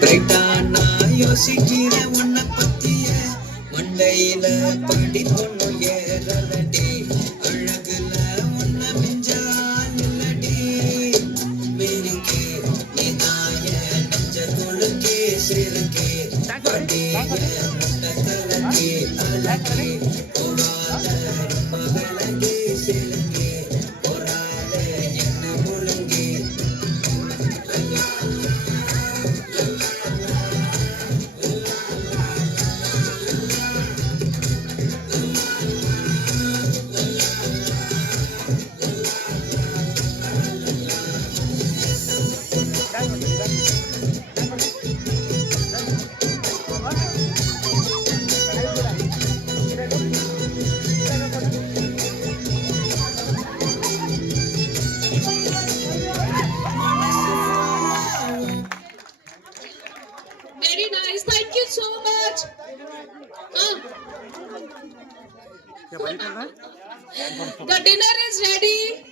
பிரைட்டா நான் யோசிக்கிறேன் உன்னை பத்திய மண்டையில பாடி பொண்ணு ஏறலடி அழகுல உன்னை மிஞ்சால் இல்லடி மேரிக்கே நீதாய நெஞ்ச குழுக்கே சிறுக்கே படிய முட்டை கலக்கே அழகே போகாத ரொம்ப விலகே சிலுங்கே போராட என்ன முழுங்கே Very nice. Thank you so much. The dinner is ready.